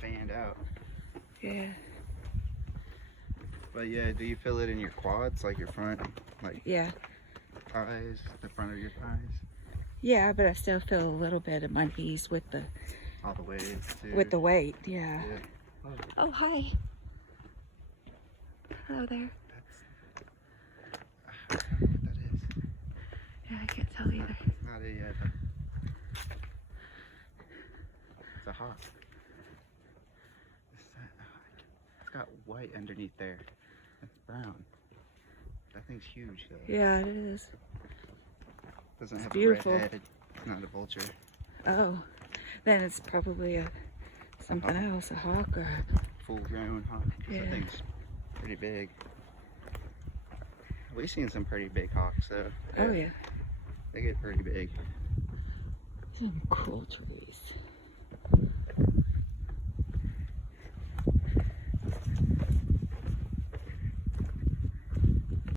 fanned out. Yeah. But yeah, do you feel it in your quads, like your front, like Yeah. thighs, the front of your thighs? Yeah, but I still feel a little bit of my knees with the All the way too. weight. Yeah. Yeah. Oh, hi. Hello there. I don't know what that is. Yeah, I can't tell either. It's not it's a hawk. It's got white underneath there. It's brown. That thing's huge though. Yeah, it is. Doesn't It's have beautiful. a red head. It's not a vulture. Oh, then it's probably a something else, a hawk or Full-grown hawk. Yeah. That thing's pretty big. We've seen some pretty big hawks though. Oh yeah. They get pretty big. Some cool trees.